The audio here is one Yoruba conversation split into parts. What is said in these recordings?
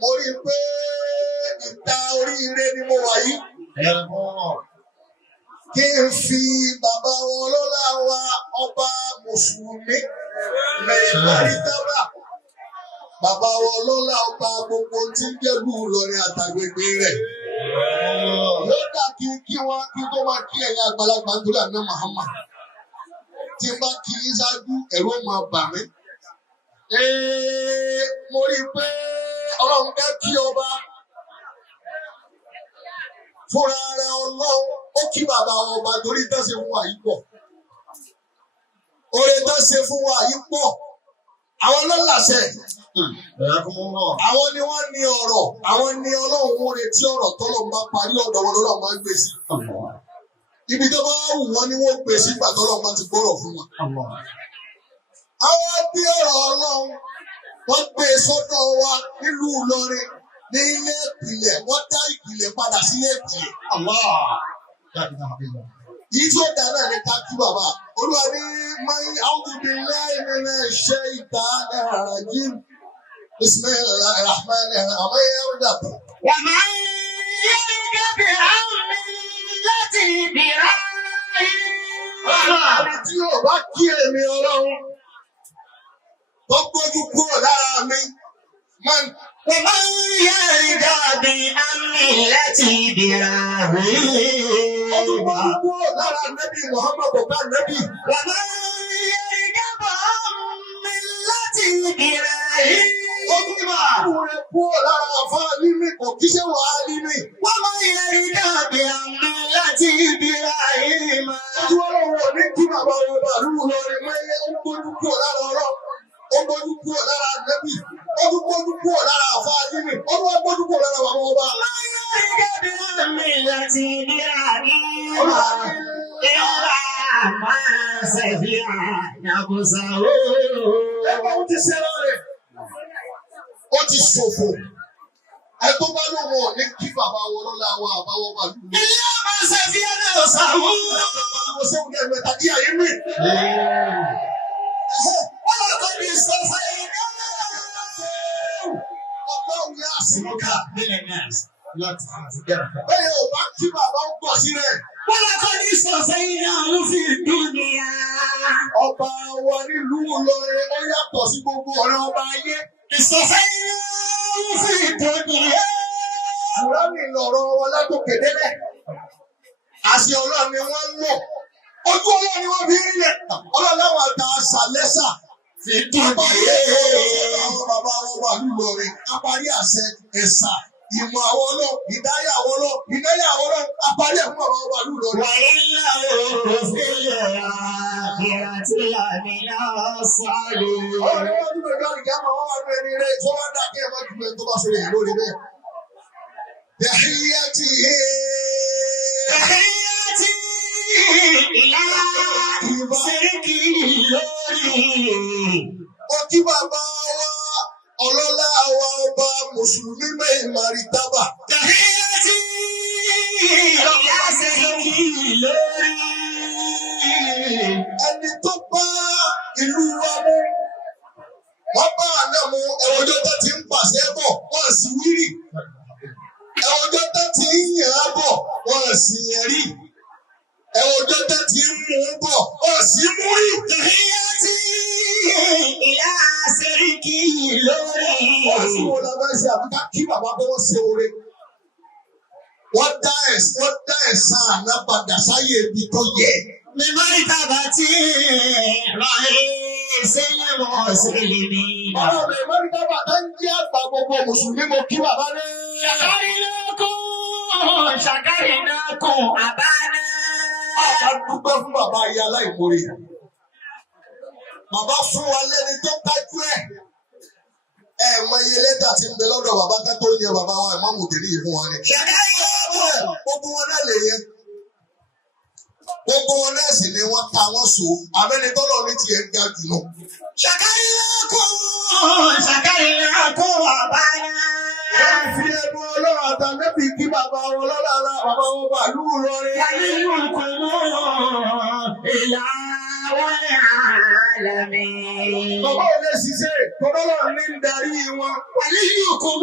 mo rí i pé ìta oríire ni mo wà yìí. Kí n fi bàbá wọn lọ́lá wa ọba mùsùlùmí Mẹ̀márítàbà. Bàbá wọn lọ́lá ọba gbogbo tí ń jẹ́lú Ìlọrin àtàgbègbè rẹ̀. Yóò dà kí wọ́n kí tó máa kí ẹ̀yin àgbàlagbà nítorí àná Muhammad. Tí n bá kí í ṣáájú ẹ̀rọ máa bà mí. Mo rí i pé Ọlọ́run fẹ́ kí ọba fúnra rẹ̀ Ọlọ́run ó kí bàbá ọba torí tó ṣe fún wa yìí pọ̀. Oore tó ṣe fún wa yìí pọ̀. Àwọn ló láṣẹ. Àwọn ni wọ́n ní ọ̀rọ̀. Àwọn ni Ọlọ́run ń retí ọ̀rọ̀ tọ́lọ́run bá parí ọ̀dọ̀ wọn lọ́lọ́run máa ń gbé sí. Ibi tó bá wù wọ́n ni wọ́n gbé sí ìgbà tọ́lọ́run bá ti gbọ́rọ̀ fún wọn. Àwọn bí ọ̀rọ̀ Ọlọ́run wọ́n gbé sọ́dọ̀ wa nílùú Ìlọrin ní ilé ìpìlẹ̀. Wọ́n dá ìpìlẹ̀ padà sí ilé ìpìlẹ̀. Yìí tí ó dá náà ní ká kí bàbá. Olúwa ní a'udhu billahi minash shaitanir rajim. Bismillahir rahmanir rahim. Àmọ́ yẹn ń dàbọ̀. Wa man yarghabu an millati Ibrahim. Àwọn tí yóò bá kí èmi Ọlọ́run tó gbójú kúrò lára mi máa ń. Wa man yarghabu an millati Ibrahim. Ọdún gbójú kúrò lára Nábì Muhammad bọ̀ká Nábì. Wa man yarghabu an millati Ibrahim. Ọdún máa rẹ̀ kúrò lára àfáà límì kò kí ṣe wà á límì. Wa man yarghabu an millati Ibrahim. Ojú Ọlọ́run ò ní kí bàbá wọn bàálù Ìlọrin mẹ́yẹ ó gbójú kúrò lára Ọlọ́run. Ó gbójú kúrò lára Nábì. Ó gbójú kúrò lára àfáà límì. Ó gbójú kúrò lára bàbá ọba. Wa man yarghabu an millati Ibrahim. Illa man safiha nafsahu. Ẹgbẹ́ ó ti ṣe lọ́rẹ̀. Ó ti ṣòfò. Ẹ tó bá lóun ò ní kí bàbá wọn lọ́la wa àbáwọ́ bàálù. Illa man safiha nafsahu. Mo ṣe ń gẹ̀ mẹ́ta kí àyè mi. Wa laqad istafaynahu. Ọlọ́run yá sí ká. Min an-nas. Bẹ́ẹ̀ ò bá kí bàbá ń pọ̀ sí rẹ̀. Wa laqad istafaynahu fid dunya. Ọba wa nílùú Ìlọrin ó yàtọ̀ sí gbogbo ọ̀rẹ́ ọba ayé. Istafaynahu fid dunya. Àwòrán lọ̀rọ̀ wọn látòkè délẹ̀. Àṣẹ Ọlọ́run ni wọ́n ń lò. Ojú Ọlọ́run ni wọ́n fi ń rílẹ̀. Ọlọ́run láwọn àgbà àṣàlẹ́sà. Fid dunya. Àwọn bàbá wọn wà nílọrin. Apárí àṣẹ ẹ̀sà. Ìmọ̀ àwọn Ọlọ́run, ìdáyà àwọn Ọlọ́run, ìdáyà àwọn Ọlọ́run. Apárí ẹ̀fún bàbá wọn wà nílọrin. Wa innahu fil akhirati lamina as-salihin. Ọlọ́run ni wọ́n dúró lórí kí á máa wá wá ní eré tó bá dà kí ẹ má dúró tó bá sọ̀rọ̀ yẹn lórí bẹ́ẹ̀. Tahiyyatihi. Tahiyyati ila sirki lori. Ó kí bàbá wa ọlọ́lá wa ọba mùsùlùmí Mẹ̀márítàbà. Tahiyyati ila sirki lori. Ẹni tó bá ìlú wa mú, wọ́n bá àná mu ẹ̀wọ̀jọ́ tó ti ń pàṣẹ bọ̀, wọ́n sì wírì. Ẹ̀wọ̀jọ́ tó ti ń yàn án bọ̀, wọ́n sì yẹn rí. Ẹ̀wọ̀jọ́ tó ti ń mú un bọ̀, wọ́n sì mú rí. Tahiyyati ila sirki lori. Wọ́n sì wọ́n lábẹ́ ṣe àbíká kí bàbá bọ́ wọ́n ṣe oore. Wọ́n dá ẹ̀san àná padà sáyé ibi tó yẹ. Mẹ̀márítàbà tí sílẹ̀ mọ́ sílẹ̀ mi. Ọ̀rọ̀ Mẹ̀márítàbà tó ń jẹ́ àgbà gbogbo mùsùlùmí mo kí bàbá rẹ̀. Ṣàkárìnákùn àbáná. A dúpẹ́ fún bàbá ayé aláìmoore. Bàbá fún wa lẹ́ni tó tájú ẹ̀. Ẹ mọ iye lẹ́tà tí ń bẹ lọ́dọ̀ bàbá ká tó yẹ bàbá wa ìmọ̀ mùtẹ́lì yìí fún wa ni. Ṣàkárìnákùn. Gbogbo wọn náà lè yẹ. Gbogbo wọn náà sì ni wọ́n ta wọ́n so. Abẹ́ni tọ́lọ̀ ní tiẹ̀ ń ga jù lọ. Ṣàkárìnákùn àbáná. Wọ́n fi ẹnu Ọlọ́run àtàlẹ́bí kí bàbá wọn lọ́la bàbá wọn bàálù Ìlọrin. Yàlíyùkùn ìyàwó àlámì. Bàbá ò lè ṣiṣẹ́, tọ́lọ́lọ́ ní ń darí wọn. Yàlíyùkùn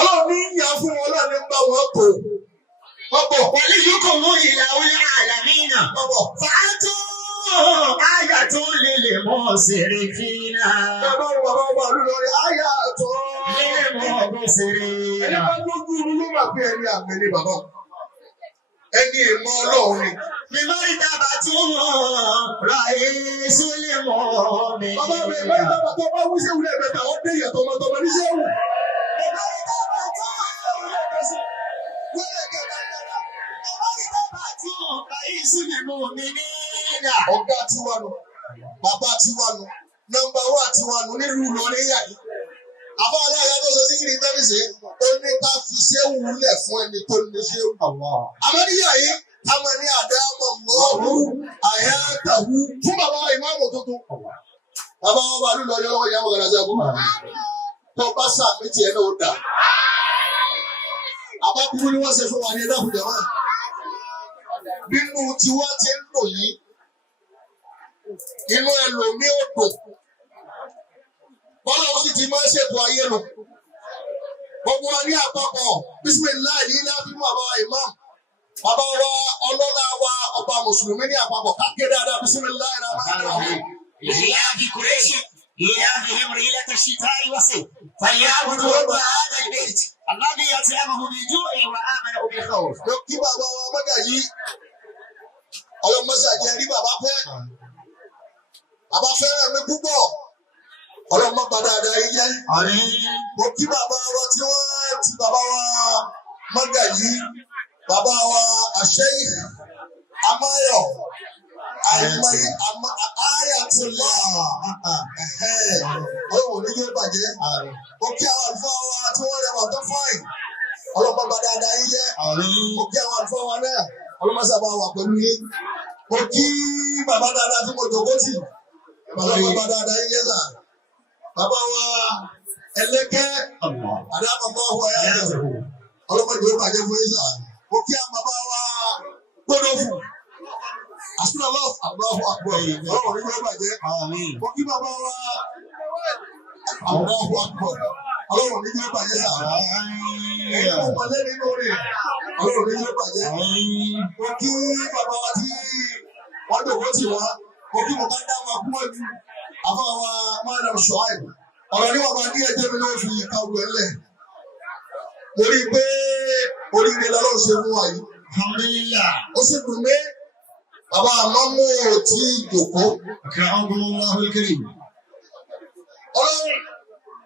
Ọlọ́run ní ìyá fún wọn Ọlọ́run ní ń bá wọn bò. Wọ́n bọ̀. وليكم إله العالمين فأنتم آية للمسرفين Bàbá ọba olùlọrin àyà tó. للمبصرين. Ẹni bá lójú inú ló máa pé ẹni àmì ni bàbá. Ẹni ìmọ̀ Ọlọ́run ni. بمرتبة رئيس المؤمنين. Bàbá mi bàbá tó bá wíṣẹ́ wúlẹ̀ mẹ́ta wọ́n dé ìyàtọ̀ ọmọ níṣẹ́ wù. Ọ̀gá tiwa nù, bàbá tiwa nù, nọ́mbà wà tiwa nù nílùú Ìlọrin yà yìí. Àbá aláya tó sọ sí kí ni tẹ́lifíṣe, ó ní ká fi ṣé wúlẹ̀ fún ẹni tó ní ṣé wù. Àmọ́ níyà yìí, a máa ní àdá mọ̀ mọ́ọ̀rù àyà tàwù fún bàbá ìmáàmù tuntun. Bàbá wọn bá lùlọ yọ ìyá wọn gàdá àbúrò. Tó bá sàmì tiẹ̀ náà ó dà. Àbá kúrú ni wọ́n ṣe fún wa ní ẹ̀dá àbújá náà. Bínú tiwa ti ń lò yìí, inú ẹlòmíì ò dùn. Bọ́lá òsì ti máa ń ṣètò ayé lò. Gbogbo wa ní àpapọ̀, bísímìláì ní ilé àfihàn bàbá ìmáàmù. Bàbá wa ọlọ́lá wa ọba Mùsùlùmí ní àpapọ̀ káàkiri dáadáa bísímìláì náà máa ń rà wọ́n. لإله قريش إلههم رحلة الشتاء والصيف فليعبدوا رب هذا البيت الذي يطعمه من جوع وآمنه من خوف. Lọ kí bàbá wa mọ́gà yìí, ọlọ́mọṣà jẹ́ rí bàbá fẹ́. Bàbá fẹ́ràn mi púpọ̀. Ọlọ́mọ bá dáadáa yìí jẹ́. Mo kí bàbá wa tí wọ́n ti bàbá wa mọ́gà yìí, bàbá wa àṣẹ́yìn, Amáyọ̀, àìmọye Ayatollah. Ọlọ́run ní yóò bàjẹ́. Mo kí àwọn àlùfáà wa tí wọ́n rẹwà tó fáìn. Ọlọ́mọ bá dáadáa yìí jẹ́. Mo kí àwọn àlùfáà wa náà. Ọlọ́mọ sábà wà pẹ̀lú yín. Mo kí bàbá dáadáa tí mo jòkó tì. Ọlọ́mọ bá dáadáa yìí jẹ́ sà. Bàbá wa ẹlẹ́kẹ́. Àdàbọ̀bọ̀ ọ̀hún ẹ̀yà jẹ̀. Ọlọ́mọ yóò bàjẹ́ fún yín sà. Mo kí àwọn bàbá wa gbọ́dọ̀ fún. Àṣìlọ lọ́ọ̀fù àbúrò àpò ẹ̀yìn. Ọlọ́run ní yóò bàjẹ́. Mo kí bàbá wa àbúrò àpò. Ọlọ́run ní yóò bàjẹ́ sà. Ẹ̀yin kò mọ̀ lẹ́nu inú rẹ̀. Ọlọ́run ní yóò bàjẹ́. Mo kí bàbá wa tí wọ́n dòwó tì wá. Mo kí mo bá dá wọn kú ẹ̀jú. Àbá wa máa lọ sọ àìbù. Ọ̀rọ̀ ní wọn bá ní ẹjẹ́ mi náà fi kàwé ẹlẹ̀. Mo rí i pé oríire lọ́lọ́ ṣe fún wa yìí. Alhamdulillah. Ó sì dùn mí. Bàbá àmọ́ mú òtí ìjòkó. Akramakumullahu al-karim. Ọlọ́run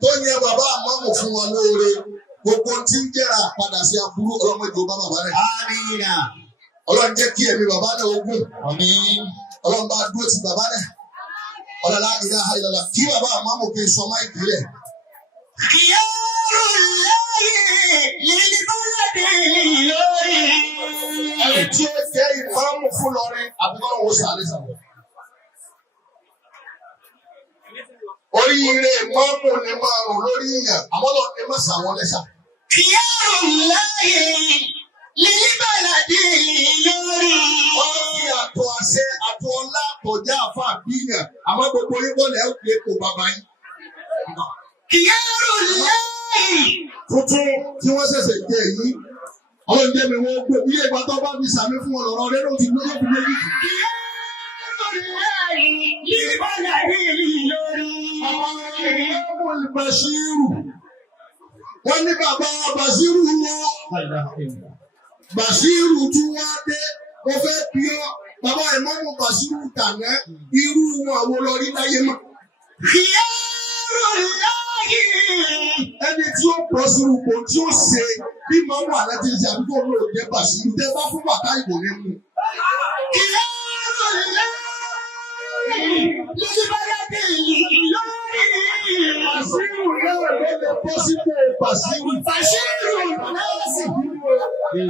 tó yẹ bàbá àmọ́ mú fún wa lóore. Gbogbo tí ń jẹ́ra padà sí aburú ọlọ́mọ ìjọ bá bàbá rẹ̀. Amina. Ọlọ́run jẹ́ kí ẹ̀mí bàbá náà ogún. Amin. Ọlọ́run bá dúró ti bàbá náà. Ọlọ́lá ilaha illallah. Kí bàbá àmọ́ mú kí n sọ máa ìpìlẹ̀. Ẹni tí ó jẹ́ ìmáàmù fún lọrin àbúkọ́ wo sàlẹ̀ sàlẹ̀. Oríire ìmáàmù ni máa rùn lórí ìyàn, àmọ́ lọ ní má sàwọn lẹ́sà. Wọ́n fi àtọ̀ àṣẹ àtọ̀ ọlá àtọ̀já àfa àbíyàn, àmọ́ gbogbo yín bọ́ọ̀lù ẹ̀ pé kò bàbá yín. Tuntun tí wọ́n ṣẹ̀ṣẹ̀ jẹ yìí, ọlọ́run jẹ́ mi wọ́n gbé bí ìgbà tó bá fi sàmì fún ọ̀rọ̀ rẹ̀ ló ti lóyún fi méjì. Bàṣírù. Wọ́n ní bàbá Bàṣírù wọ́n. Bàṣírù tí wọ́n dé, mo fẹ́ bí ọ́. Bàbá ìmọ̀mù Bàṣírù tàná, irú wọn àwọn olórí láyé mọ́. Ẹni tí ó pọ̀ sínú kò tí ó ṣe bí mọ̀mù àná ti ṣe àdúgbò ló jẹ́ Bàṣírù tẹ́ bá fún bàtà ìbò ní mu. Bàṣírù náà ló lè bọ́ sípò Bàṣírù. Bàṣírù náà sì bímọ.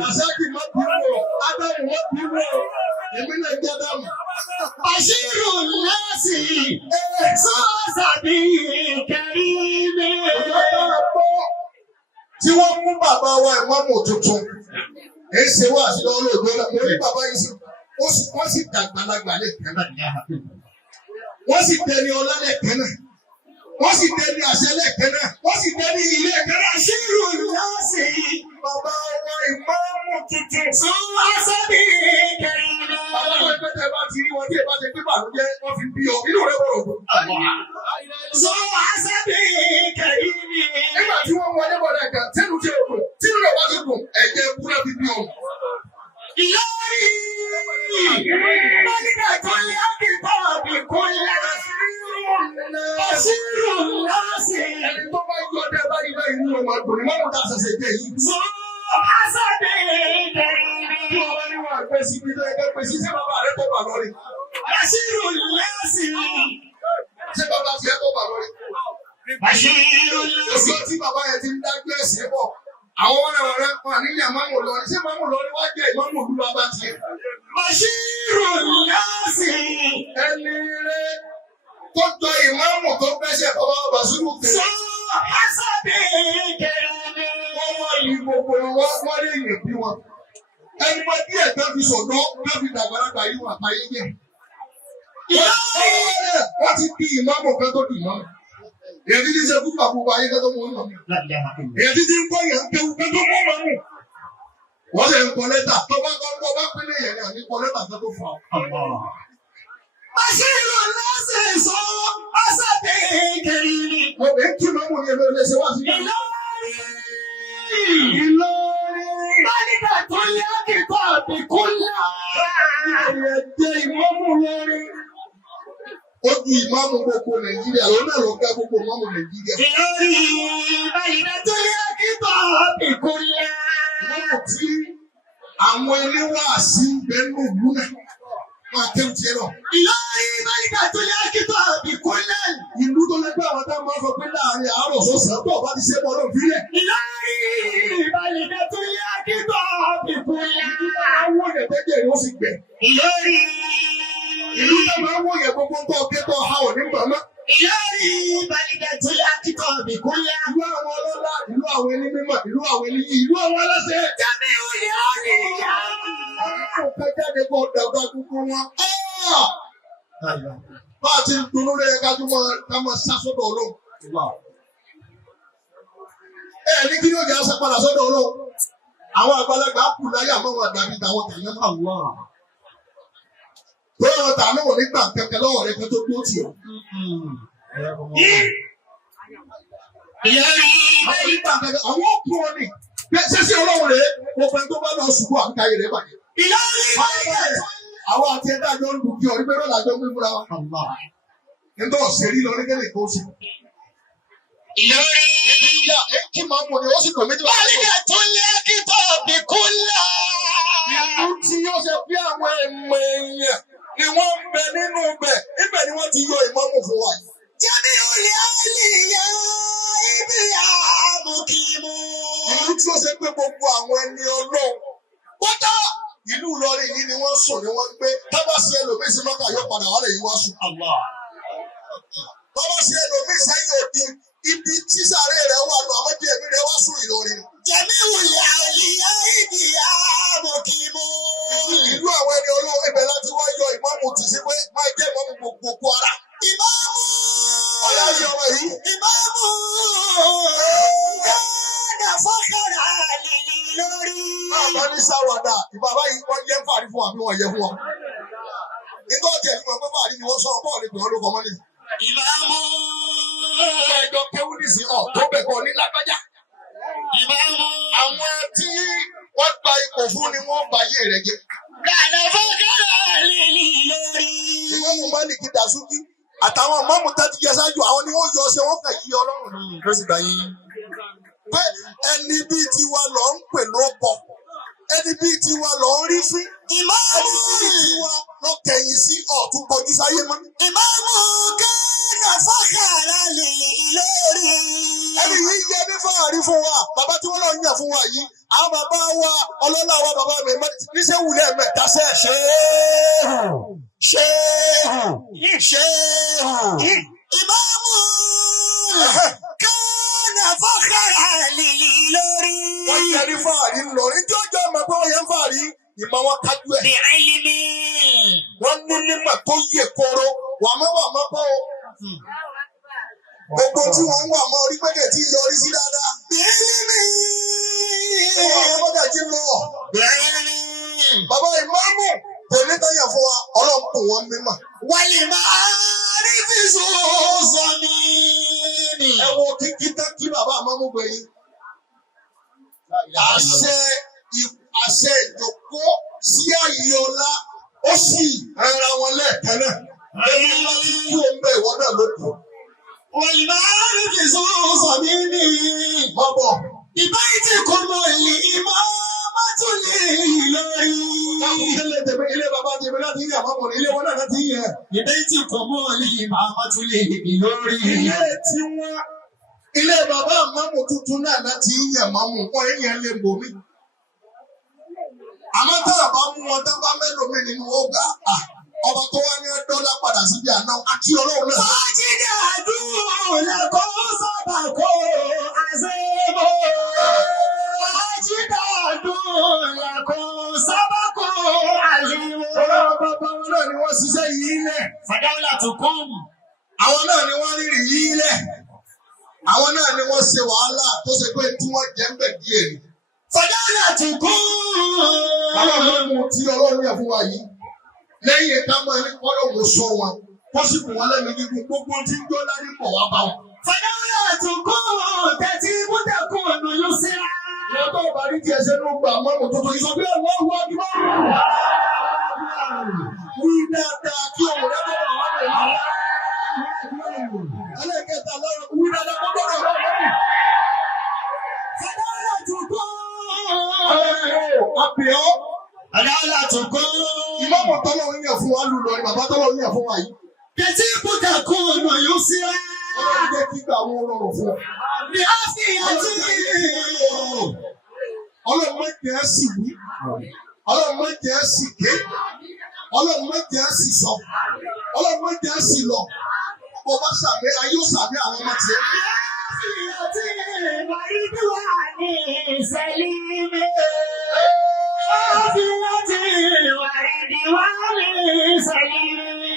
Àṣàkì má bímọ. Ádámù má bímọ. Èmi náà jẹ́ Ádámù. Bàṣírù náà sì sọ́ọ̀sàbí kẹrìmí. Tí wọ́n mú bàbá wa ìmọ̀mù tuntun, èyí ṣe wá àṣìlọ́ olóògbé náà. Mo ní bàbá yìí sí, wọ́n sì dàgbàlagbà lẹ́ẹ̀kan náà. Wọ́n sì tẹni ọlá lẹ́ẹ̀kan náà. wọ́n sì dé ní àṣẹ lẹ́ẹ̀kan náà wọ́n sì dé ní ilé ẹ̀kan náà. Bàṣírù lọ́sì. Bàbá wọn ìmáàmù tuntun. Sún asábì kẹrìnà. Bàbá wọn ẹgbẹ́ tẹ bá ti rí wọn tí ìbá ṣe pé bàlújẹ́ wọ́n fi bí ọ inú rẹ̀ bọ̀rọ̀ bọ̀. Sún asábì kẹrìnà. Nígbà tí wọ́n wọlé bọ̀ lẹ́ẹ̀kan tẹ́nu tí o dùn tínú rẹ̀ bá ti dùn ẹ̀jẹ̀ kúrẹ́ fi bí ọ. Ìlọrí. Bálíkà tó lé àkìtọ́ àbí kó lẹ́. Bàṣírù lọ́sì. Ẹni tó bá yọ ọdẹ báyìí báyìí nínú ọmọ àgbò ní mọ́mú ta ṣẹ̀ṣẹ̀ jẹ yìí. Sún asábì kẹrìnà. Tí wọ́n bá ní wọn àgbẹ̀ sí ibi tó yẹ kẹ́ pèsè ṣé bàbá rẹ̀ tó bà lórí. Bàṣírù lọ́sì. Ṣé bàbá tiẹ̀ tó bà lórí. Bàṣírù lọ́sì. Oṣù tí bàbá yẹn ti ń dájú ẹ̀sìn bọ̀. Àwọn ọ̀rẹ́ wọn níyà mámù lọ ṣé mámù lọ ni wọ́n jẹ́ ìmámù òdúró bàbá tiẹ̀. Bàṣírù lọ́sì. Ẹni rẹ̀ tó jọ ìmámù tó fẹsẹ̀ bàbá Bàṣírù tẹ̀. Sún asábì kẹrìnà. Wọ́n wá ní gbogbo wọ́n lè yìn bí wọn. Ẹni wọ́n díẹ̀ tó fi sọ̀dọ́ tó fi dàgbàlagbà yìí wọ́n àpáyé jẹ́. Wọ́n ti di ìmámù kan tó di ìmámù. Èyí ti ṣe fún bàbá ayé kan tó mú ọ̀nà. Èyí ti ń kọ́ yẹn kéwù kan tó mú ọ̀nà. Wọ́n lè ń kọ lẹ́tà tó bá pínlẹ̀ yẹn ní àní kọ lẹ́tà kan tó fà á. Bàṣírù lọ́sì. Sún asábì kẹrìnà. Mo bẹ̀ kí màmú ni ẹgbẹ́ ilé-iṣẹ́ wá sí. Ìlọrí. Bálíkà tó lé àkìtọ́ àbí kó lẹ́. Ẹ̀jẹ̀ ìmámù lórí. Ó di ìmámù gbogbo Nàìjíríà, òun náà ló ká gbogbo ìmámù Nàìjíríà. Ìlọrí. Bálíkà tó lé àkìtọ́ àbí kó lẹ́. Ìmámù tí àwọn eléwàásí ń bẹ nínú ìlú náà, wọn àtẹ̀wò tiẹ̀ lọ. Ìlọrí. Bálíkà tó lé àkìtọ́ àbí kó lẹ́. Ìlú tó lẹ́gbẹ́ àwọn táwọn máa ń sọ pé láàrin àárọ̀ sọ̀sẹ̀ tó bá ti ṣe bọ́ lóun fílẹ̀. Ìlọrí. Bálíkà tó lé àkìtọ́ àbí kó lẹ́. Àwọn èèyàn tẹ́jẹ̀ ni wọ́n sì gbẹ̀. Ìlọrí. Ìlú tó máa ń wòye gbogbo tó ọkẹ́ tó ha ò ní màmá. Ìlọrí. Bálíkà tó lé àkìtọ́ àbí kó lẹ́. Ìlú àwọn ọlọ́lá, ìlú àwọn ẹni mímọ́, ìlú àwọn ẹni yìí, ìlú àwọn aláṣẹ. Jáde òye ọ̀nì ìyá. Àwọn kan jáde kó dàgbà gbogbo wọn. Bá a ti ń dunú lẹ́yìn ká tún máa sá sọ́dọ̀ Ọlọ́run. Ní kí ni ó jẹ́ àṣà padà sọ́dọ̀ Ọlọ́run? Àwọn àgbàlagbà kù láyé àmọ́ wọn àdàbí tàwọn tẹ̀lé máa. Bóyá wọn tà náà wọ̀ nígbà kẹ̀kẹ́ lọ́wọ́ rẹ̀ kẹ́ tó dúró tì ọ́. Ìlọrí. Àwọn nígbà kẹ̀kẹ́ àwọn òkú wọn ni. Ṣé sí Ọlọ́run rèé? Mo fẹ́ tó bá lọ ṣubú àbíkáyé rẹ̀ bàjẹ́. Ìlọrí. Àwọn àti ẹ̀dá àjọ ń dùn kí ọ nígbà náà àjọ ń gbé fúnra wa. Nígbà ọ̀sẹ̀ rí lọ ní kẹ́lẹ́ kó ṣe. Ìlọrí. Kí máa ń mọ̀ ni ó sì pẹ̀ méjì wá. Bálíkà tó lé àkìtọ́ àbí kó lẹ́. Ìlú tí ó ṣe bí àwọn ẹ̀mọ èèyàn ni wọ́n ń bẹ nínú ibẹ̀. Ibẹ̀ ni wọ́n ti yọ ìmámù fún wa. Jáde òye ọ̀nì ìyá. Ibi àbùkìmù. Ìlú tí ó ṣe pé gbogbo àwọn ẹni Ọlọ́run. Pátá ìlú Ìlọrin yìí ni wọ́n sùn ni wọ́n ń gbé. Tábà sí ẹlòmíín sí mọ́kà yóò padà wálé yìí wá sùn. Tábà sí ẹlòmíín sẹ́yìn òdi ibi tí sàárè rẹ̀ wà nù àmọ́ díẹ̀ mi rẹ̀ wá sùn Ìlọrin. Jẹ̀mí wùlẹ̀ àlìyá ibi àbùkìmù. Ìlú àwọn ẹni Ọlọ́run ibẹ̀ láti wá yọ ìmámù tì sí pé máa jẹ́ ìmámù gbogbo ara. Ìmámù. Ọ̀yá yọ ọmọ yìí. Ìmámù. Gánà fọ́kàrà lìlì lórí. Bàbá ní sáwàdà ìbàbá yìí wọ́n jẹ́ fàárí fún wa bí wọ́n yẹ fún wa. Nígbà tí ẹ̀sìn wọn pé fàárí ni wọ́n sọ ọ̀pọ̀ ọ̀rẹ́ pẹ̀lú ọlọ́kọ̀ mọ́lẹ̀. Ìmámù. Ẹjọ́ kéwú nìsí ọ̀ tó bẹ̀ kọ́ ní lágbájá. Ìmámù. Àwọn tí wọ́n gba ipò fún ni wọ́n bá yé rẹ̀ jẹ́. Gánà fọ́kàrà lìlì lórí. Tí wọ́n mú Málíkì Dàsúkí àtàwọn mọ́mú tẹ́tí jẹ ṣáájú àwọn ni wọ́n yọ ọṣẹ wọ́n fẹ̀ yí Ọlọ́run. Ló sì gbà yín. Pé ẹni bíi tiwa lọ ń pè ló bọ̀. Ẹni bíi tiwa lọ ń rí fín. Ìmámù. Ẹni bíi tiwa lọ kẹ̀yìn sí ọ̀tún kọjú sáyé mọ́. Ìmámù. Gánà fọ́kàrà lìlì lórí. Ẹni yìí yẹ ní fáàrí fún wa. Bàbá tí wọ́n lọ yàn fún wa yìí. Àwọn bàbá wa ọlọ́lá wa bàbá mi níṣẹ́ wulẹ̀ mẹ́ta sẹ́ ṣe Ìmámù. Gánà fọ́kàrà lìlì lórí. wọ́n yẹ ní fáàrí ńlọrin. Tí ọjọ́ ọmọ pé wọ́n yẹ ń fáàrí ìmọ̀ wọn kájú ẹ̀. Bi'ilmi. Wọ́n ní mímọ̀ tó yẹ kóró. Wàmọ́ kọ́ o. Gbogbo tí wọ́n ń wà mọ́ orí pẹ́kẹ̀ tí yọrí sí dáadáa. Ọmọdé ti lọ. Bàbá ìmáàmù kò ní tẹ́yà fún wa, Ọlọ́run kò wọ́n mímọ̀. Wálé máa rí fi sọ ní. Ẹ wo kíkí tán kí bàbá àmọ́mú gbẹ̀yìn. Àṣẹ ìjòkó sí ààyè ọlá ó sì rẹra wọn lẹ́ẹ̀kan náà. Èyí ló ti kú ọmọ ìwọ náà ló kù. Wálé máa rí fi sọ ní. Bọ́bọ̀. Ìbáyìí kò mọ ìmọ̀ tún lè lórí. Ilé bàbá tèmi láti yẹ àmọ́ ilé wọn náà láti yẹ. Ìbáyìí kò mọ ìmọ̀ tún lè lórí. Ilé bàbá àmọ́mù tuntun náà láti yẹ àmọ́mù wọn èèyàn lè bò mí. Àmọ́ táyà bá mú wọn tán bá mẹ́lòmí nínú ọgbà. Ọba tó wá ní dọ́là padà síbi àná àti Ọlọ́run náà. Fájídé àdúrà lẹ́kọ́ sábà kó àṣẹ́bọ̀. Fájídé àdúrà lẹ́kọ́ sábà kó àṣẹ́bọ̀. Ọlọ́run bàbá wọn náà ni wọ́n ṣiṣẹ́ yìí lẹ̀. Fàdáwọ́lá tó kún. Àwọn náà ni wọ́n rírì yìí lẹ̀. Àwọn náà ni wọ́n ṣe wàhálà tó ṣe pé tí wọ́n jẹ́ ń bẹ̀ díẹ̀ ni. Fàdáwọ́lá tó kún. Bàbá mi mú tí Ọlọ́run yẹ fún wa yìí. Lẹ́yìn ká máa ní Ọlọ́run sọ wọn. Wọ́n sì kù wọ́n lẹ́nu gígùn gbogbo tí ń gbọ́ lárí pọ̀ wá bá wọn. Fàdáwọ́lá tó kún. Tẹ̀tí múdẹ̀kùn ọ̀nà ló ṣe rá. Ìyá tó bá rí díẹ̀ sẹ́nu gbà mọ́mù tuntun yìí sọ pé àwọn ọwọ́ ọdún mọ́rùn-ún. Wí dáadáa kí òun rẹ̀ bọ̀ wá lè lọ. Ẹlẹ́kẹta lọ́rọ̀ wí dáadáa kó bọ̀rọ̀ wá lọ́rùn. Fàdáwọ́lá tó kún. Àbíọ́. Fàdáwọ́lá tó kún. Ìmọ̀mù tọ́lọ́run yẹ̀ fún wa lù lọ, bàbá tọ́lọ́run yẹ̀ fún wa yìí. Tẹ̀tí múdẹ̀kùn ọ̀nà ló ṣe rá. Ọlọ́run jẹ́ kí gbà wọn rọrùn fún ọ. Bí a fi àti Ọlọ́run má jẹ́ sì wí. Ọlọ́run má jẹ́ sì ké. Ọlọ́run má jẹ́ sì sọ. Ọlọ́run má jẹ́ sì lọ. Bó bá ṣàmì, ayé ó ṣàmì àwọn ọmọ tiẹ̀.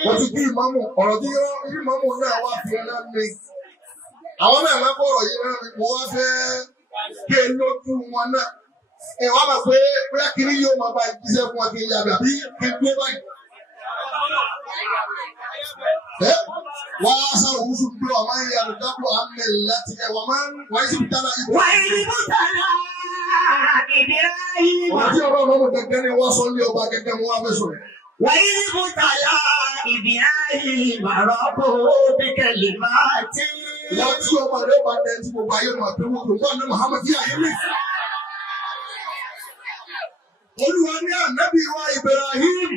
Wọ́n ti bí ìmáàmù ọ̀rọ̀ tí ìmáàmù náà wá fi rán mi. Àwọn náà máa bọ̀rọ̀ yìí rán mi. Mo wá fẹ́ ké lójú wọn náà. Wọ́n máa pé bóyá kiri yóò máa bá ìjíṣẹ́ fún wa kí n yàgbà bí kí n gbé báyìí. Wọ́n á sọ òwúsù pé wọ́n máa ń yàrá dábò àmì láti ẹ̀ wọ́n máa ń wáyé sí ìtara ìbò. Wọ́n tí ọba ọmọ gẹ́gẹ́ ni wọ́n sọ ní ọba gẹ́gẹ́ wọn wá fẹ́ sọ̀rọ̀. Wàyí bùtàlá Ibrahim àrọ́bù bíkẹ́lì máa tí. Wọ́n tí ọba rẹ̀ bá dẹ́ tí gbogbo ayé máa pẹ́ wọ́n kò wọ́n ní Muhammad yà yé mi. Olúwa ní ànábì wa Ibrahim.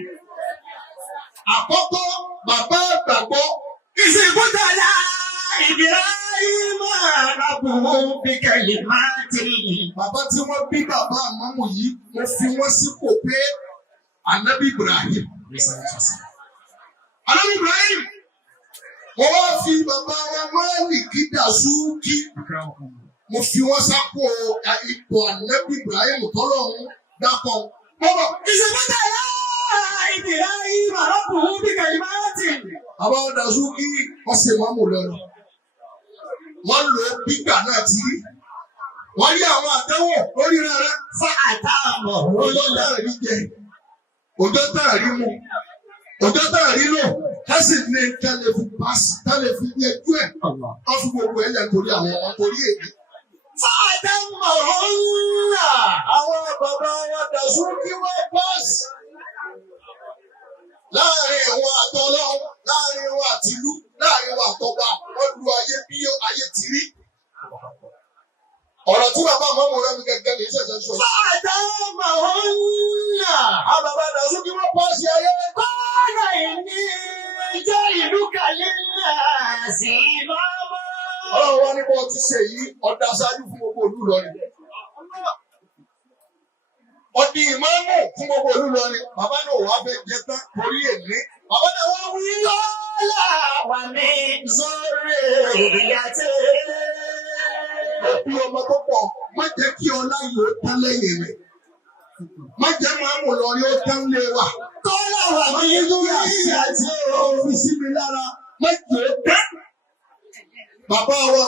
Àkọ́kọ́ bàbá àgbàgbọ́. Ìsìnkútàlá Ibrahim àrọ́bù bíkẹ́lì máa tí. Bàbá tí wọ́n bí bàbá àmọ́mù yìí, mo fi wọ́n sípò pé ànábì Ibrahim. Ànábì Ibrahim. Mo wá fi bàbá wa Málíkì Dàsúkì. Mo fi wọ́n sápò ipò ànábì Ibrahim tọ́lọ́run dápọ̀. Bọ́bọ̀. Ìsìnkútàlá Ibrahim àrọ́bù bíkẹ́lì máa tí. Bàbá wa Dàsúkì wọ́n ṣe mọ́mù lọ́nà. Wọ́n lò ó gbígbà náà ti rí. Wọ́n rí àwọn àdánwò lórí rẹ̀ fún àtàwọn ọjọ́ táàrí jẹ, ọjọ́ táàrí mu, ọjọ́ táàrí lò, kásì ní tẹ́lẹ̀ fi pàṣẹ, tẹ́lẹ̀ fi ní ẹjú ẹ̀. Wọ́n fi gbogbo ẹ̀yẹ torí àwọn ọmọ torí èdè. Fún àtàwọn ńlá. Àwọn bàbá wa Dàsúkì wọ́n pàṣẹ. Láàárín ìwọ̀n àtọ́lọ́, láàárín ìwọ̀n àtìlú, láàárín ìwọ̀n àtọ́ba, wọ́n lu ayé bí ayé ti rí. Ọ̀rọ̀ tí bàbá àmọ́mù rẹ̀ mi gẹ́gẹ́ ní ìṣẹ̀ṣẹ̀ sọ. Fàdà máa ń yà. Àwọn bàbá Dàsúkì wọ́n pọ̀ sí ayé. Kọ́nà ìní jẹ́ ìlú kàlílà sí mọ́mọ́. Ọlọ́run wá ní bọ́ ti ṣe yìí, ọ̀dà aṣáájú fún gbogbo ìlú Ìlọrin. Ọdí ìmáàmù fún gbogbo ìlú Ìlọrin. Bàbá náà wà fẹ́ jẹ tán torí èmi. Bàbá náà wá wí. Lọ́lá wà mí sórí ìyàtẹ̀. Bí ọmọ tó pọ̀, má jẹ́ kí ọlá yìí ó tán lẹ́yìn rẹ̀. Má jẹ́ máàmù lọ́rí ó tán lé wa. Kọ́lá wà mí sórí ìyàtẹ̀. Ó fi sí mi lára, má jẹ́ ó tán. Bàbá wa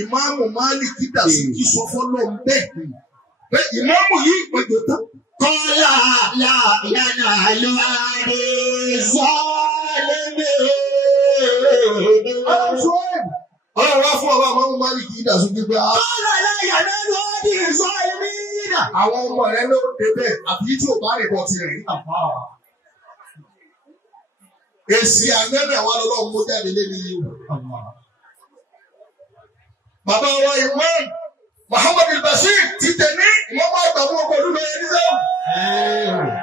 ìmáàmù Málíkì Dàsíkì sọ fọ́lọ́ bẹ́ẹ̀ pé ìmáàmù yìí gbẹ̀gbẹ̀ tán. Kọ́lá yánà lóore zálẹ́mẹ̀. Ọlọ́run wá fún ọba àmọ́ Málíkì Dàsíkì pé Kọ́lá yánà lóore zálẹ́mẹ̀. Àwọn ọmọ rẹ̀ ló débẹ̀ àbí tí ò bá rìn bọ́ ti rìn. Èsì àgbẹ̀rẹ̀ wa lọ́wọ́ mú jáde lé ní yìí. Bàbá wa Imam Muhammad al-Bashir ti tẹ̀lé wọ́n máa gbà mú ọkọ̀ olúlo ẹni sẹ́wọ̀n.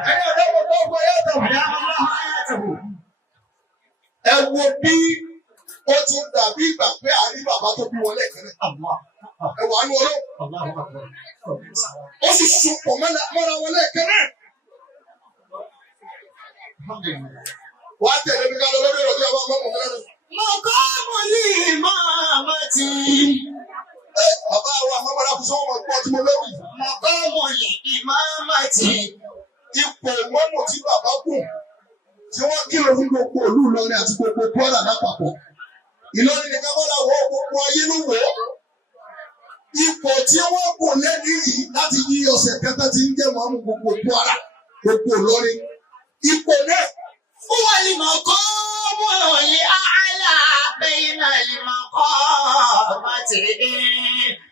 Ẹni ọ̀dọ́mọ̀ tó gbọ́ yàtọ̀. Ẹ wo bí ó ti ń dàbí ìgbà pé àrí bàbá tó bí wọn lẹ́ẹ̀kẹ́rẹ́. Ẹ wà ní ọlọ́. Ó sì sopọ̀ mọ́ra wọn lẹ́ẹ̀kẹ́rẹ́. Wà á tẹ̀lé mi ká lọ lórí ọ̀dọ́ àwọn ọmọ ọmọ mẹ́rin. Mọ̀kọ́mù ní ìmáàmátì. Bàbá wa Mọ́mọ́lá kò sọ́wọ́n mọ̀ tí mo lórí. Mọ̀kọ́mù ní ìmáàmátì. Ipò mọ́mù tí bàbá gùn tí wọ́n kírun fún gbogbo ìlú Ìlọrin àti gbogbo Kwara lápapọ̀. Ìlọrin nìkan kọ́ làwọ̀ gbogbo ayé ló wọ̀ ọ́. Ipò tí wọ́n gùn lẹ́nu yìí láti yí ọ̀sẹ̀ kẹta ti ń jẹ́ mọ́mù gbogbo Kwara gbogbo Ìlọrin. Ipò náà. Huwa al-maqamu al-a'la bayna al-maqamati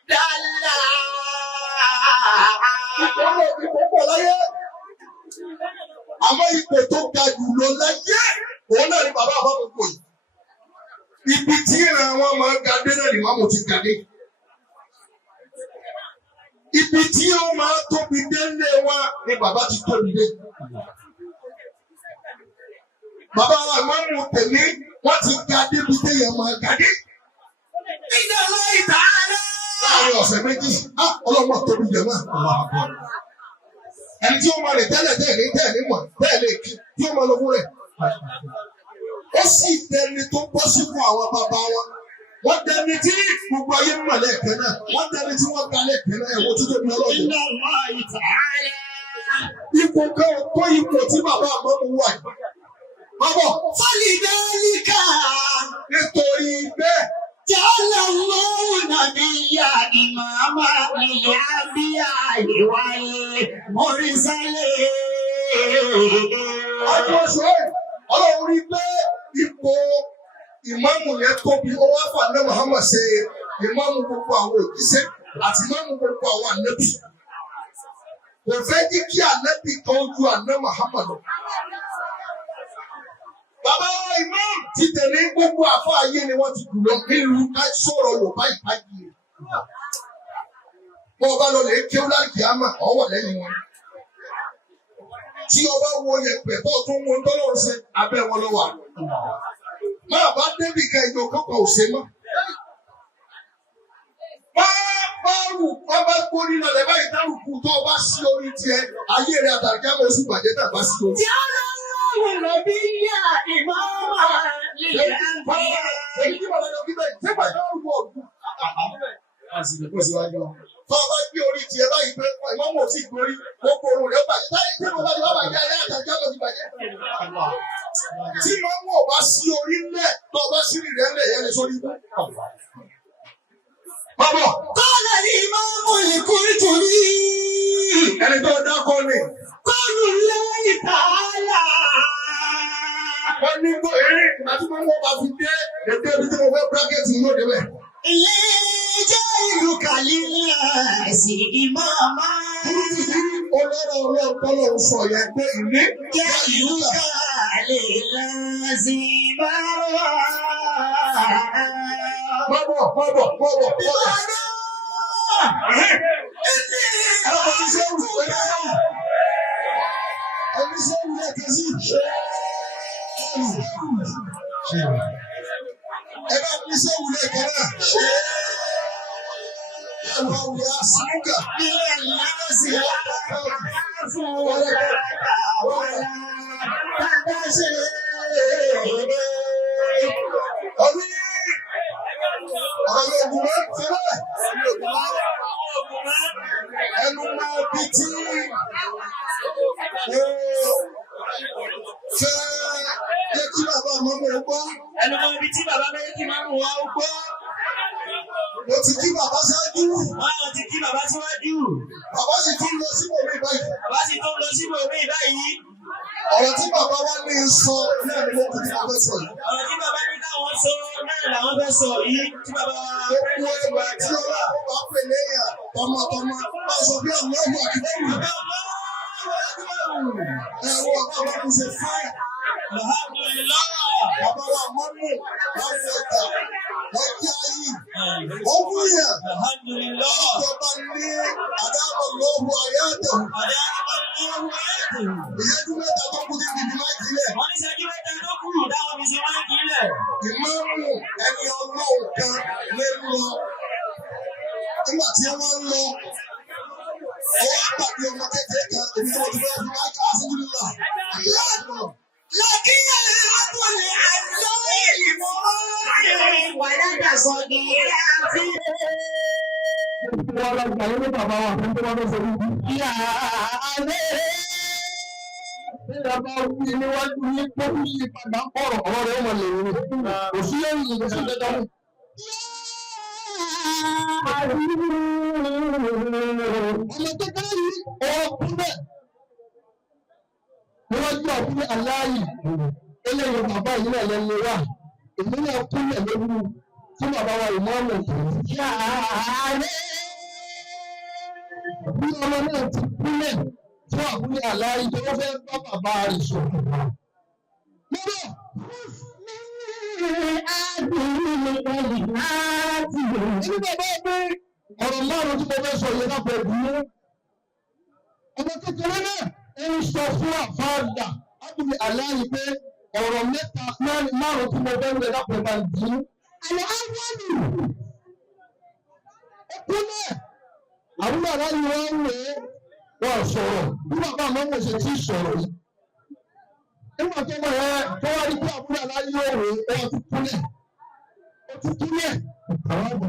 dalla. Ipò pọ̀ láyé. Àmọ́ ipò tó ga jù lọ láyé, òun náà ni bàbá àbábọ̀pọ̀ yìí. Ibi tí ìran wọn máa ga dé náà ni wọ́n ti ga dé. Ibi tí ó máa tóbi dé lé wa ni bàbá ti tóbi dé. Bàbá wa máa ń mú tèmi, wọ́n ti ga débi téèyàn máa ga dé. Ìjọba ìtàlẹ́. Láàárín ọ̀sẹ̀ méjì, ọlọ́mọ tóbi jẹ̀ máa. Ẹni tí ó máa lè tẹ́lẹ̀ mọ̀ tẹ́lẹ̀ kí tí ó máa lọ fún rẹ̀. Ó sì dẹni tó bọ́ sí fún àwọn bàbá wọn. Wọ́n dẹni tí gbogbo ayé ń mọ̀ lẹ́ẹ̀kẹ́ náà. Wọ́n dẹni tí wọ́n ga lẹ́ẹ̀kẹ́ náà. Ẹ̀wọ̀n tó tóbi ọlọ́dún. Ìjọba ìtàlẹ́. Ipò kan ò tó ipò tí bàbá àmọ́ mi wà yìí. Bàbọ̀. Fọ́lìdẹ́líkà. Nítorí bẹ́ẹ̀. Jọ́lá lóhùn nàbíyà ìmàmà ilẹ̀ àbíyà ìwáyé mọ́rísálẹ̀. Ọlọ́run rí pé ipò ìmáàmù yẹn tóbi ó wá fà ní Muhammad ṣe ìmáàmù gbogbo àwọn òjíṣẹ́ àti ìmáàmù gbogbo àwọn ànábì. Kò fẹ́ jí kí ànábì kan ju àná Muhammad lọ. Bàbá wa ìmáàmù ti tẹ̀lé gbogbo àfọ ayé ni wọ́n ti kù lọ nílùú ká sọ̀rọ̀ Yorùbá ìpàdé. Bọ́ ọba lọ lè ké láti àmà ọwọ́ lẹ́yìn wọn. Tí ọba wo yẹpẹ̀ tó tún wo tọ́lọ́ ṣe abẹ́ wọn lọ wà. Máa bá débì kan ìjọ kọ́kọ́ ò ṣe mọ́. Bá gbórí lọlẹ̀ báyìí dárúkú tó ọba sí orí tiẹ̀ ayé rẹ̀ àtàkì àmọ́ oṣù bàjẹ́ náà bá sí orí. Nàbíyà ìmàmà ilẹ̀ àbíyà. Èyí tí bàbá yọ kí bẹ́ẹ̀ ṣé bàjẹ́ dárúkú ọ̀dùn. Tọ́ bá gbé orí tiẹ̀ báyìí pé ìmọ̀mọ̀ ò sì gbórí gbogbo orun rẹ̀ bàjẹ́. Táyì tí mo bá ti bá bàjẹ́ ayé àtàkì àmọ́ ti bàjẹ́. Tí ìmọ̀mọ̀ ò bá sí orí ńlẹ̀ tó bá sí rí rẹ̀ ńlẹ̀ yẹn lè sórí. Bàbá. Kọ́lá ní ìmáàmù ìkúrìtù ní. Ẹni tó dákọ́ ni. Kọ́lù lẹ́yìn tààlà. Wọ́n ní kó eré àti mọ́mọ́ bá fi dé èdè ibi tí mo fẹ́ bírákẹ́tì yóò débẹ̀. Ilé jẹ́ ìlú Kàlílà sí ìmáàmá. Olóró ọlọ́ọ̀tọ́lọ̀ ń sọ yẹn pé ìní Jẹ́ ìlú Kàlílà sí ìmáàmá. Bọ́bọ̀. Ẹni ṣe wù lẹ́kẹ̀ sí. Ẹ bá fi ṣe wù lẹ́kẹ̀ náà. Ẹ bá wù yá sínúkà. Ilé ìlànà sí fún wọlé wọlé. Bàbá ṣe Ọdún ọ̀rọ̀ ogun máa ń tẹ́lẹ̀. Ẹnu máa bí tí ó fẹ́ jẹ́ kí bàbá àmọ́ mi gbọ́. ẹnu mọ ibi tí bàbá bẹ́ẹ̀ kí máa ń wọ ọgbọ́. bàbá ṣáájú. Wọ́n ti kí bàbá síwájú. Bàbá sì tún lọ síbò mí báyìí. Bàbá sì tún lọ síbò mí báyìí. Ọ̀rọ̀ tí bàbá wa ní sọ náà ni mo kò tí mo fẹ́ sọ yìí. Ọ̀rọ̀ tí bàbá ní káwọn sọ náà làwọn fẹ́ sọ yìí tí bàbá wa. Gbogbo ẹgbẹ́ tí ọlọ́run bá pè léyà tọmọtọmọ máa sọ bí ọlọ́run àkíkọ́rù. Ẹ̀rọ bàbá wa kò ṣe fáyà. Alhamdulillah. Bàbá wa mọ́mú wọ́n fi ọjà wọ́n já yìí. Wọ́n wú yà. Alhamdulillah. Ìjọba ní àdáàbọ̀ lọ́wọ́ ayáàtọ̀. Ìyẹ́jú mẹ́ta tó kú ní bìbí máa kílẹ̀. Wọ́n ní ṣẹ́jú mẹ́ta tó kù dáwọn fi ṣe máa kílẹ̀. Ìmáàmù ẹni ọlọ́run kan lé lọ. Nígbà tí wọ́n ń lọ, ọwọ́ àpàdé ọmọ kékeré kan, èmi tí mo ti fẹ́ fi máa ká sí nínú náà. لكن العقل العلوي ولد صغيرا في Ìjọba wí níwájú ní pọ́ńpì ìpadà ọ̀rọ̀ ọ̀rọ̀ rẹ̀ wọ̀n lè rí. Kò sí lẹ́yìn ìgbésí dandan mú. Ọmọ kékeré yìí ọ̀rọ̀ kúnlẹ̀. Níwájú ọ̀kúnlẹ̀ aláàyè, eléyìí bàbá yìí náà lẹ́nu wà. Èmi náà kúnlẹ̀ lórí fún bàbá wa ìmọ̀ọ́mù òkèèrè. Bí ọmọ náà ti kúnlẹ̀ fún àbúlé aláàyè tó wọ́n fẹ́ bá bàbá rẹ̀ sọ̀rọ̀. Níbẹ̀, ẹni bàbá mi ọ̀rọ̀ márùn-ún tí mo fẹ́ sọ yẹn lápẹ̀ ìdúró. Ọmọ kékeré náà ń sọ fún àfáàdà ábùlé aláàyè pé ọ̀rọ̀ mẹ́ta márùn-ún tí mo fẹ́ ń lè lápẹ̀ máa dì í. Àlọ́ áwọ̀lù ó kúnlẹ̀ àbúlé aláàyè wọn ń wé wọn sọ̀rọ̀ bí bàbá àmọ́ mo ṣe ti sọ̀rọ̀ yìí. Nígbà tó mọ̀ ẹ́ tó wá rí pé àbúlé aláàyè yóò wé wọn ti kúnlẹ̀. Ó ti kúnlẹ̀ àwọn ọmọ.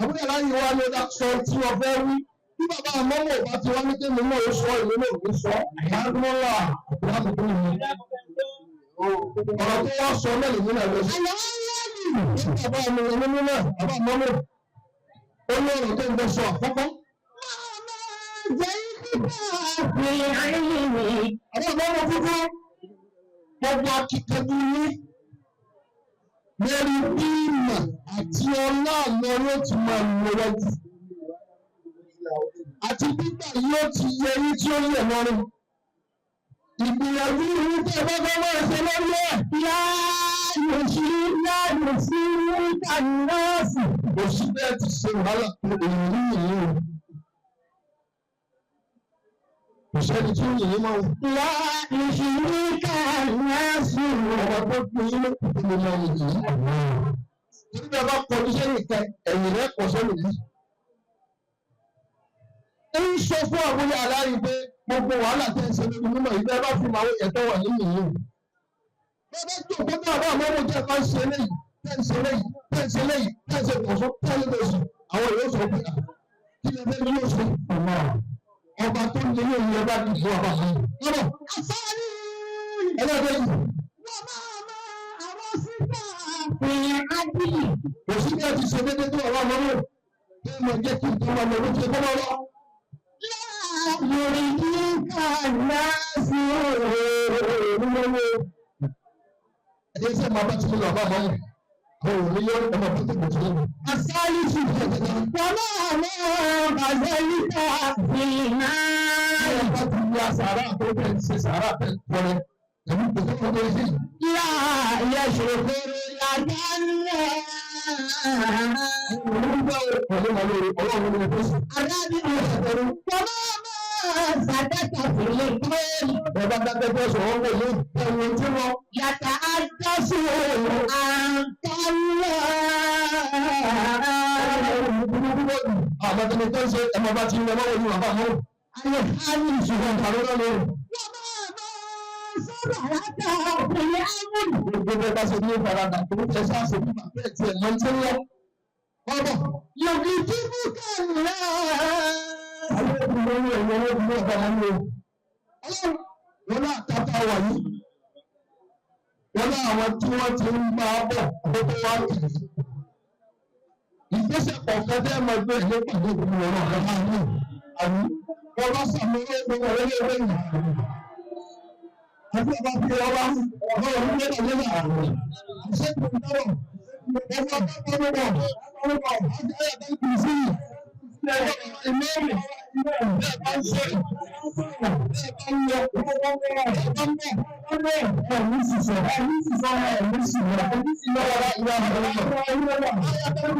Àbúlé aláàyè wa ló dá sọ tí wọ́n fẹ́ wí. Bí bàbá àmọ́mọ́ bá ti wá ní kí mi náà sọ ìlú náà ló sọ. Àyànmọ́lá àbúrákùnkùn mi. Ọ̀rọ̀ tó wá sọ náà lèmi náà lọ sí. Bàbá mi ẹni mi náà, bàbá àmọ́mọ́. Ó ní ọ̀rọ̀ tó ń bẹ sọ àkọ́kọ́. Àwọn àmọ́mọ́ kúkú gbogbo akíkanjú ní lórí bí ìmọ̀ àti ọlá àná yóò ti máa lò wájú. Àti gbígbà yóò ti yẹ ní tí ó yẹ lọ́rùn. Ìgbìyànjú ìlú tí ẹ bá fẹ́ máa ṣe lórí ẹ̀. Láàyò sí kàníyàsì. Kò sí bẹ́ẹ̀ ti ṣe wàhálà pé èyí nìyí o. Kò sẹ́ni tí ó yìí máa wù. Láàyò sí kàníyàsì. Ọ̀rọ̀ tó pín in lókùn tó lè máa yìí. Torí bí a bá kọjú sẹ́yìn kan, ẹ̀yìn rẹ̀ kọ sẹ́yìn yìí. Ń sọ fún àbúlé aláàyè pé gbogbo wàhálà tẹ́ ń ṣe lórí mímọ̀ ìgbẹ́ bá fi máa wọ̀nyẹ̀ tó wà nínú yìí. Bẹ́ẹ̀ tó kó tó àbá àmọ́ wọ́n jẹ́ ká ń ṣe léyìí, tẹ́ ń ṣe léyìí, tẹ́ ń ṣe léyìí, tẹ́ ń ṣe pọ̀ṣọ́, tẹ́ ń lé lóṣù. Àwọn yóò sọ pé kí lè fẹ́ yóò ṣe ọ̀nà ọba tó ń lé yóò yẹ bá dùn fún ọba yìí. Lọ́dọ̀ àfáàní ẹlẹ́dẹ̀ yìí. Wọ́n máa ma àwọn sísá àfihàn ábílì. Kò sí bí a ti ṣe déédéé tó ọ̀rọ̀ ọmọ náà. Bẹ́ẹ̀ ni jẹ́ kí n tó wà lọ́wọ́ ṣe kọ́ lọ́wọ́. يريدك الناس ẹ̀jẹ̀ sẹ́ máa bá ti lọ bá máa ń kọ́ òun ní yọ̀ọ́ ọmọ tó ti gbòòtò lẹ́nu. Àsáyíṣù wọlé àwọn àgbẹ̀yíká fìnnà. Báyọ̀ bá ti di àsàrà tó bẹ̀ ṣe sàrà bẹ̀ pọ̀rẹ́ ẹ̀mí kò tó kọ́ sí. Yá ayé ṣòro yàtọ̀ ńlẹ̀. Olùgbà ọ̀lẹ́ wà lórí ọlọ́run ní ọdún. Arábí ni ìṣẹ̀lẹ̀ wọlé sàdẹ́tà fìlẹ̀ pẹ́ẹ́lì. Bàbá dákẹ́jọ́ sọ̀rọ̀ wọ̀ ní ẹ̀wọ̀n tí wọ́n. Yàtà àjọṣe àǹkálẹ̀. Àwọn ọmọdé tó ń ṣe ẹ̀mọ bá ti ń lọ lọ́wọ́ ní bàbá mọ́. Ayé hánì ìṣòro ìpàdé lọ́wọ́. Gbogbo bẹ́ẹ̀ bá ṣe ní ìfaradà tó ń tẹ̀sí àṣẹ bí bàbá ẹ̀ tiẹ̀ lọ sí lọ. Ọ̀bọ̀ yòókì tí mú kàlá. Àwọn obìnrin ní ẹ̀yọ́ obìnrin ọ̀gá wọn lò. Ọlọ́run wọn náà tata wà yìí. Wọ́n ní àwọn tí wọ́n ti ń bá a bọ̀ àkókò wá kìí. Ìgbà ìgbésẹ̀ kọ̀ọ̀kan tẹ́ máa gbé ìlú pàdé ìlú ọ̀rọ̀ ọ̀gá máa ní àbí wọ́n bá sàmúlò ìgbìmọ̀ orí ẹgbẹ́ yìí. Àti ọba fi ọba ọba òun lé ọ̀lẹ́ náà àṣẹ tó ń tọrọ ọba bá tọrọ bọ̀ àti ayàtọ̀ ìpìlẹ̀ ìmọ̀ọ́mù bẹ́ẹ̀ bá ń ṣe bẹ́ẹ̀ bá ń lọ bẹ́ẹ̀ bá ń bọ̀ ẹ̀mí sísọ ẹ̀mí sísọ ẹ̀mí sísọ ẹ̀mí sísọ ọ̀rọ̀ ìwà ọ̀rọ̀ ayàtọ̀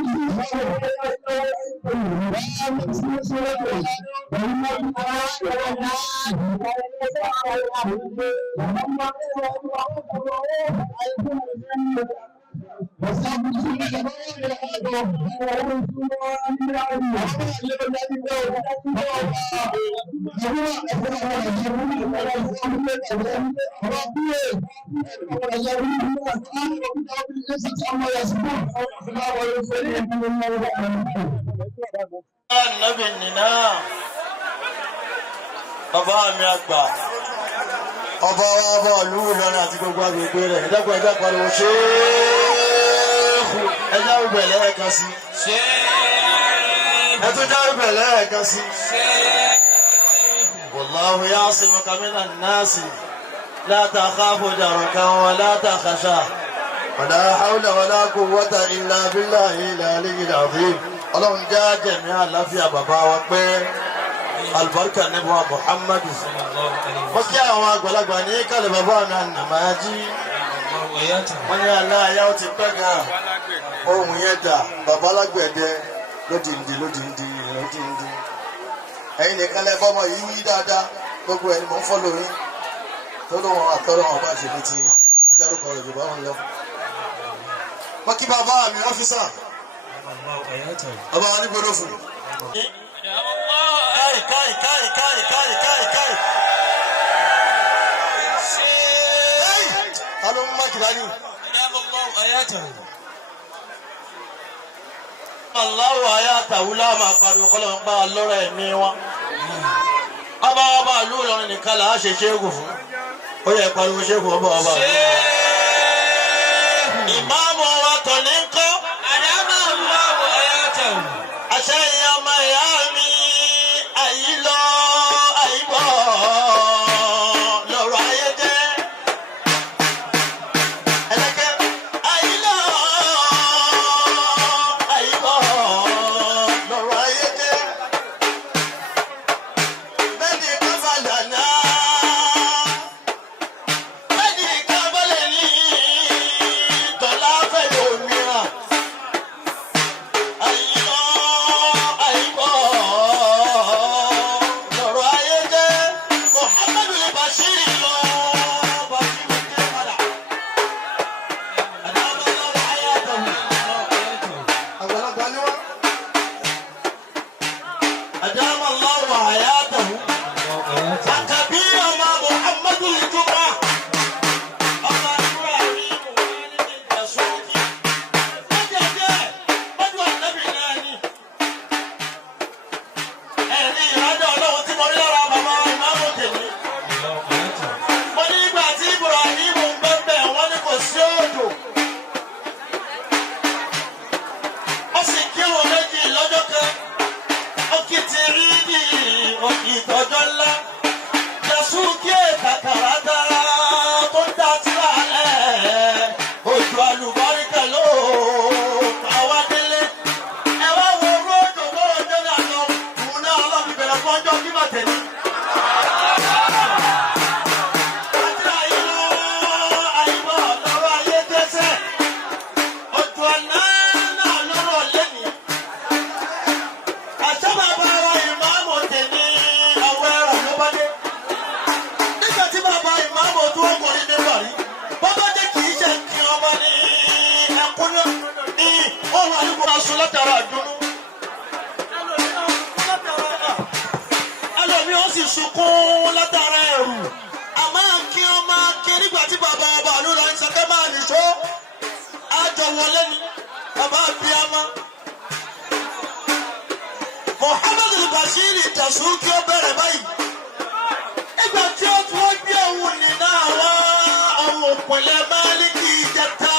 Bàbá mi àgbà, ọba ìlú Ìlọrin àti gbogbo agbègbè rẹ̀, ẹ̀dẹ́gbọ̀n ẹ̀dẹ́ pariwo ṣéèkù, ẹjá rúbẹ̀ lẹ́ẹ̀kan sí. Ẹtún já rúbẹ̀ lẹ́ẹ̀kan sí. Wallahu ya'simuka minan nasi, la takhafu darkan wa la takhsha, wa la hawla wa la quwwata illa billahil aliyyil azim. Ọlọ́run já jẹ̀mí àlàáfíà bàbá wa pé albarka nebuwa Muhammadu. Wọ́n kí àwọn àgbàlagbà ní kálẹ̀ bàbá mi ànàmájí. Wọ́n ní aláàyá ó ti pẹ́ gan. Ohun yẹn dà bàbá alágbẹ̀dẹ lódìndín. Ẹ̀yin nìkan lẹ bọ́mọ yìí wí dáadáa. Gbogbo ẹni mò ń fọ́ lórí. Tó ló wọn àtọ́rọ̀ wọn bá ṣe ní ti dárúkọ rẹ̀ jù bá wọn lọ. Wọ́n kí bàbá mi ọ́fíìsà. Bàbá wa ní gbọdọ̀ fún mi. Kai. Halo makirani. Allahu ayatahu la máa pariwo kọ́lọ̀ ń bá lọ́rọ̀ ẹ̀mí wọn. Ọba ìlú Ìlọrin nìkan là á ṣe ṣéèkù fún. Ó yẹ pariwo ṣéèkù ọba. Ìmáàmù wa tọ̀ ní ń kọ́. Àdámà Allahu ayatahu. Àṣẹ ìyá ọmọ ìyá mi. Sunkún látara ẹ̀rù àmọ́ kí ọ máa ké nígbà tí bàbá ọba ìlú Ìlọrin sọ pé máa nìṣó àjọ wọlé ni bàbá abiyamọ Muhammadu Bashir Dasuki ó bẹ̀rẹ̀ báyìí nígbà tí ó tún wọ́n gbé òun nínú àwọn ọ̀hún òpìlẹ̀ Málíkì ìjẹta.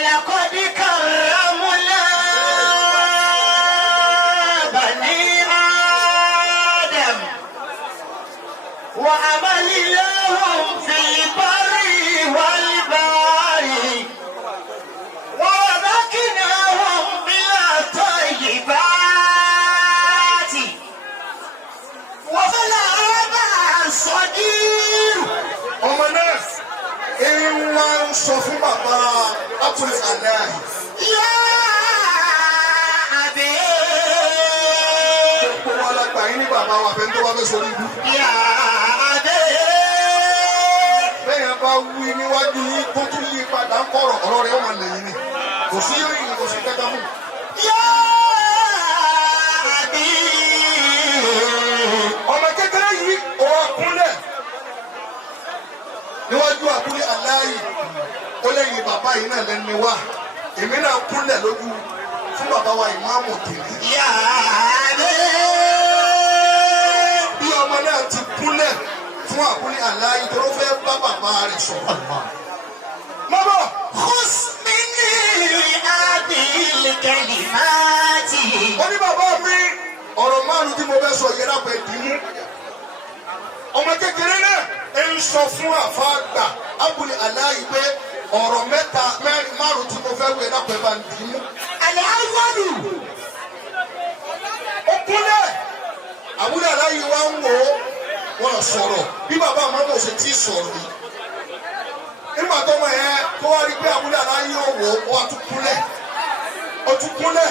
ولقد كرمنا بني آدم وحملناهم في البر والبحر ورزقناهم من الطيبات وبلغنا الصغير. ọmọ náà ìwà ń sọ fún bàbá Abul Alahi. يا أبي gbogbo wa la gbà yín ní bàbá wa fẹ́ tó bá fẹ́ sórí ibú. يا أبي bẹ́ẹ̀ bá wí níwájú yín tó tún yí padà ń kọ̀rọ̀ ọ̀rọ̀ rẹ̀ ó máa lẹ́yìn ni kò sí ìrìn kò sí kẹta fún. يا أبي ọmọ kékeré yìí ó wá kúnlẹ̀ níwájú Abul Alahi ó lẹ́yìn bàbá yìí náà lẹ́nu wá èmi náà kúnlẹ̀ lójú fún bàbá wa ìmáàmù tèmi. يا أبي bí ọmọ náà ti kúnlẹ̀ fún Abul Alahi tó ló fẹ́ bá bàbá rẹ̀ sọ̀rọ̀. mọ́bọ̀ خذ مني هذه الكلمات. ó ní bàbá mi ọ̀rọ̀ márùn-ún tí mo fẹ́ sọ yẹn lápẹ̀ dì mú. ọmọ kékeré náà ń sọ fún àfáàgbà Abul Alahi pé ọ̀rọ̀ márùn-ún tí mo fẹ́ wẹ̀ lápẹ̀ bá ń dì mú. الأول ó kúnlẹ̀ Abul Alahi wá ń wò ó wọ́n sọ̀rọ̀ bí bàbá àmọ́ ṣe tí ì sọ̀rọ̀ yìí. nígbà tó mọ̀ ẹ́ tó wá rí pé Abul Alahi yóò wò ó wá tún kúnlẹ̀ ó tún kúnlẹ̀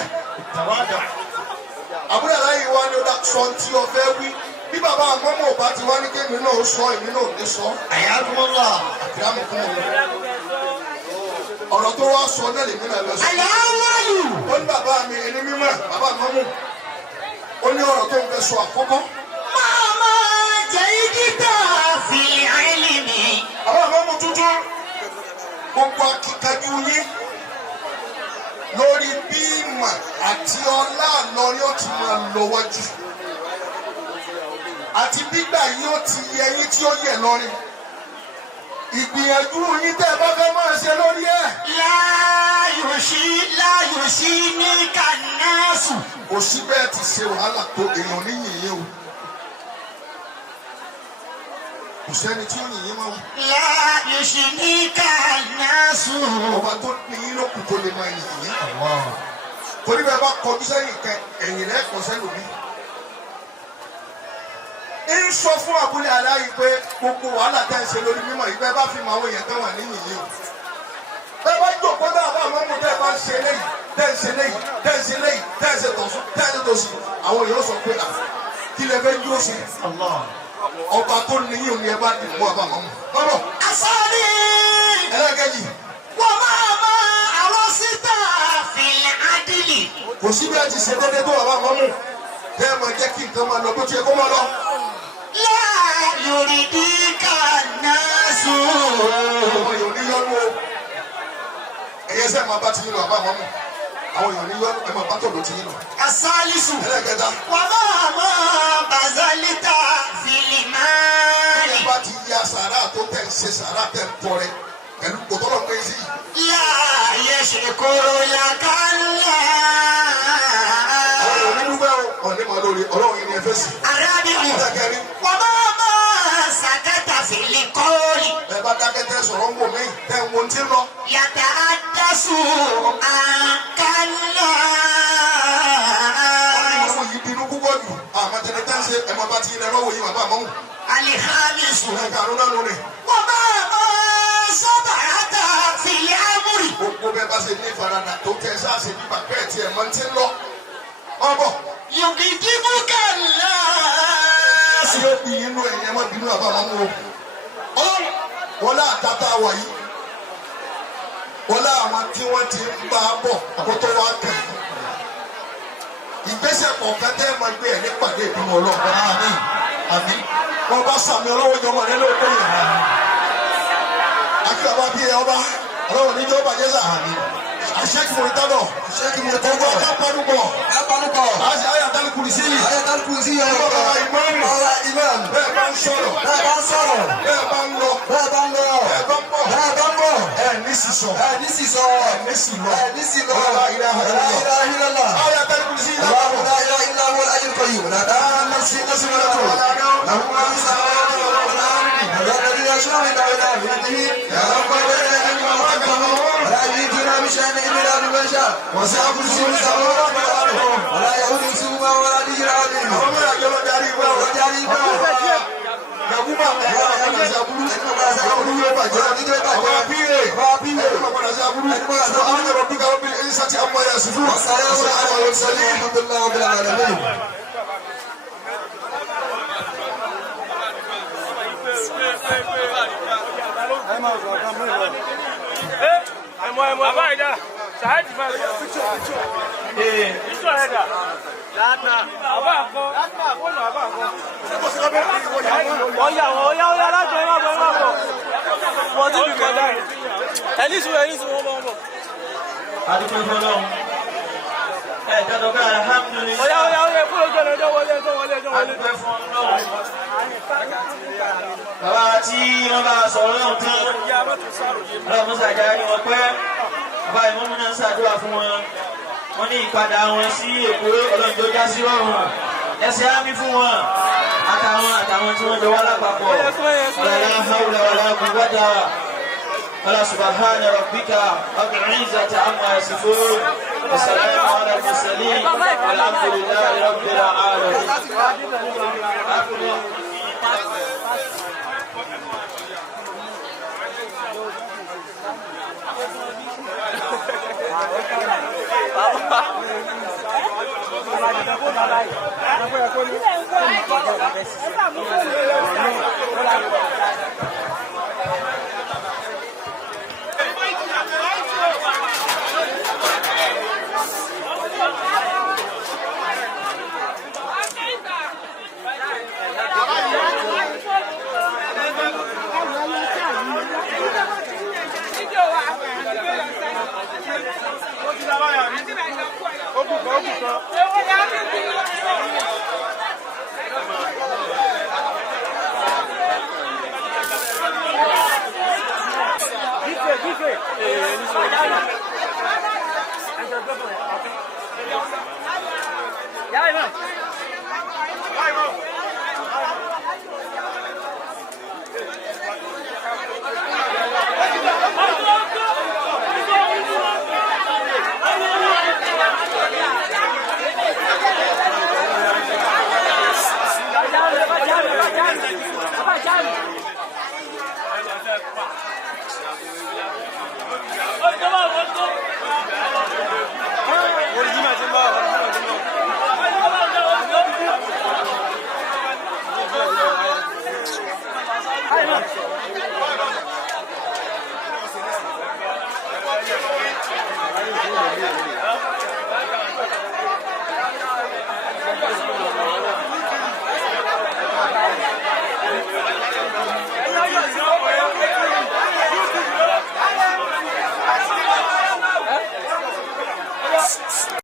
Abul Alahi wá ní ọ̀dà sọ tí o fẹ́ wí bí bàbá àmọ́ ò bá ti wá ní kémi náà ó sọ èmi náà ò ní sọ حياكم الله. àti àmì fún mi. ọ̀rọ̀ tó wá sọ náà lèmi náà lọ sí. الأول ó ní bàbá mi ẹni mímọ́ bàbá àmọ́ ó ní ọ̀rọ̀ tó ń fẹ́ sọ àkọ́kọ́. ماما جيدك في علمي. bàbá àmọ́ tuntun gbogbo akíkanjú yín lórí bí ìmọ̀ àti ọlá àlọ́rí ó ti máa lọ wájú àti gbígbà yín ó ti yẹ yín tí ó yẹ lọ́rin ìgbìyànjú yín tẹ́ ẹ bá fẹ́ máa ṣe lórí ẹ̀. لا يشينك الناس. kò sí bẹ́ẹ̀ ti ṣe wàhálà tó èèyàn níyìnyín o kò sẹ́ni tí ó yìnyín mọ́ لا يشينك الناس. ọba tó ní yín ló kù tó lè máa yìnyín. torí bẹ́ẹ̀ bá kọjú sẹ́yìn kẹ ẹ̀yìn lẹ́ẹ̀kan sẹ́lòmí. ń sọ fún Abul Alahi pé gbogbo wàhálà tẹ́ ń ṣe lórí mímọ́ yìí bẹ́ẹ̀ bá fi mọ àwọn èèyàn tó wà níyìnyín o. bẹ́ẹ̀ bá jókòó náà bá àwọn ọmọ tẹ́ ẹ bá ń ṣe léyìí tẹ́ ń ṣe léyìí tẹ́ ń ṣe léyìí tẹ́ ń ṣe tọ̀sùn tẹ́ ń ṣe tòsì àwọn èèyàn sọ pé kí lè fẹ́ yóò ṣe. ọba tó níyìn ni ẹ bá dì mú àbá mọ́mú. lọ́dọ̀ أصلي ẹlẹ́gẹ̀jì وماما أرسلت في العدل. kò sí bí a ti ṣe déédéé tó àbá mọ́mú tẹ́ ẹ máa jẹ́ kí nǹkan máa lọ bó ti yẹ kó máa lọ. لا يريدك الناس. àwọn èèyàn ní yọnu o ẹ̀yẹ sẹ́ máa bá ti yín lọ àbá mọ́mú àwọn èèyàn ní yọnu ẹ̀ máa bá tọ̀dọ̀ ti yín lọ. الثالث ẹlẹ́gẹ̀ta وماما بذلت في المال. ẹ bá ti ya sàrà tó tẹ̀ ń ṣe sàrà tẹ̀ ń tọrẹ pẹ̀lú kòtọ́lọ̀ pé sí. لا يشكر لك àwọn الله. onídùúgbẹ́ o ọ̀nẹ́ máa lórí ọlọ́run yìí ni ẹ fẹ́ sí. الرابع ẹlẹ́gẹ̀rin وماما سكت في القول. ẹ bá dákẹ́ tẹ́ sọ̀rọ̀ ń wò mí tẹ́ ń wo ti ń lọ. يتحدث عنك الله. àwọn yìí bínú púpọ̀ jù àmọ́ tẹ̀lé tẹ́ ń ṣe ẹ̀ máa bá ti yín lẹ́rọ̀ wò yín bàbá àmọ́ wò. الخامس ẹ̀ kàrún náà lórí. وماما صبرت في الأمر. gbogbo bẹ́ẹ̀ bá ṣe ní ìfaradà tó tẹ sáàsì nípa bẹ́ẹ̀ tí ẹ̀ máa ń ti ń lọ. wọ́n bọ̀ يكذبك الناس. ayé bí inú ẹ̀yìn ẹ̀ má bínú àbá àmọ́ wò. ọlọ́run wọlé àtàtà wà yìí wọlé àwọn tí wọ́n ti ń bá a bọ̀ àkótó wa kàn yín. ìgbésẹ̀ kọ̀ọ̀kan tẹ́ ẹ máa gbé ẹ̀ nípàdé ìbínú ọlọ́run. àmín àmín. wọ́n bá sàmì ọlọ́wọ́ jọmọ rẹ lóko yẹn. akí ọba bí ẹ ọba ọlọ́run níjọ́ bàjẹ́ sà. àṣẹ́kì mọ̀ ìtọ́dọ̀ àṣẹ́kì mọ̀ ìtọ́dọ̀ ọba panupọ̀. àṣẹ ayé àtàlù kùrìsì. ọba bàbá ìmáàmù. bẹ́ẹ̀ bá ń sọ̀rọ̀. bẹ́ẹ̀ bá ń lọ. bẹ́ẹ̀ bá ń bọ̀. ẹ̀ ní ní sísọ. ní sísọ. ní sílọ. ní sílọ. ọlọ́lá ilaha illallah. أو يعترف بسيطة الله لا إله إلا هو الحي القيوم لا تأمن سنة له ما في السماوات والأرض هذا الذي يشاء إلا إلى بيده يا رب ولا يأتينا بشيء إلا بما شاء وسع كرسيه السماوات والأرض ولا يؤوده حفظهما ولا يدرك العظيم Yakuba ẹ̀ka ọ̀kadà sí aburú ẹ̀ka aburú yóò bàjẹ́ ọ̀gá pílẹ̀ ẹ̀ka ọ̀kadà sí aburú àwọn ẹ̀rọ bí káwọn bíi ẹ̀yìn sátì àmọ́ ẹ̀yà sùfú ọ̀sán àwọn ọ̀sẹ̀lẹ̀ alhamdulillah rabbil alamin. Bàbá ìdá, ṣáàjì máa sọ. Ìjọ ẹ̀dà. Bàbá àkọ́. Fóònù bàbá àkọ́. Ọ̀yà alájọ ẹ̀ máa bọ̀. Wọ́n ti fi kọjá yìí. Ẹni sùn wọ́n bọ̀. Adúgbò fọlọ́run. Ẹ̀jọ̀ ká alhamdulillah. Ọ̀yà kúrò jọ̀lẹ̀ wọlé. Adúgbò fún Ọlọ́run. Bàbá tí wọ́n bá sọ̀rọ̀ lọ́hùn tán. Ọlọ́run ṣàjárí wọn pẹ́. Bàbá ìmọ̀mú náà ṣàdúrà fún wọn. Wọ́n ní ìpadà wọn sí Èkó Ọlọ́run tó já sí rọrùn. Ẹsẹ̀ ámì fún wọn. Àtàwọn tí wọ́n jọ wá lápapọ̀. Wala hawla wala quwwata. Wala subhana rabbika rabbil izzati amma yasifun. Wa salamun ala al-mursalin. Walhamdulillahi rabbil alamin. Hey,